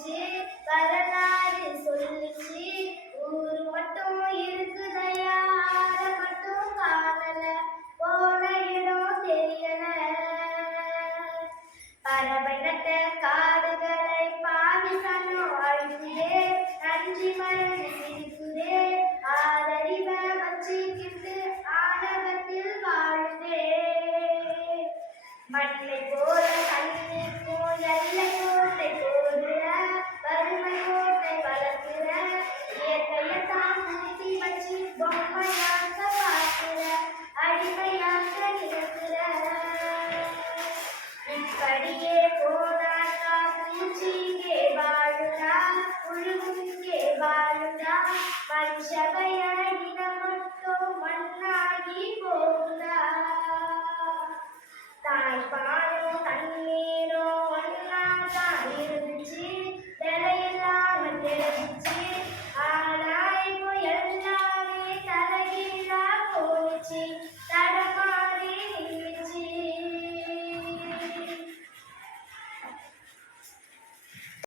போச்சு வரலாறு சொல்லுச்சு ஊரு மட்டும் இருக்குதையா ஆற மட்டும் காணல போன இடம் தெரியல பறவை நட்ட காடுகளை பாவி சன்னம் அழிக்குதே நன்றி மறந்து சிரிக்குதே ஆதறிவை வச்சுக்கிட்டு ஆணவத்தில் வாழுதே மண்ணை போல கண்ணீருக்கும் எல்லை கோட்டை போடுற வறுமை கோட்டை வளர்க்கிற இயற்கையை தான் நிறுத்தி வச்சு பொம்மையாக்க பார்க்கிற அடிமையாக்க நிறுத்துற இப்படியே போனாக்கா பூச்சி இங்கே வாழுதா புழுங்கே வாழுதா மனுஷபய இனம் மட்டும் மண்ணாகி போகுதா தாய்ப்பா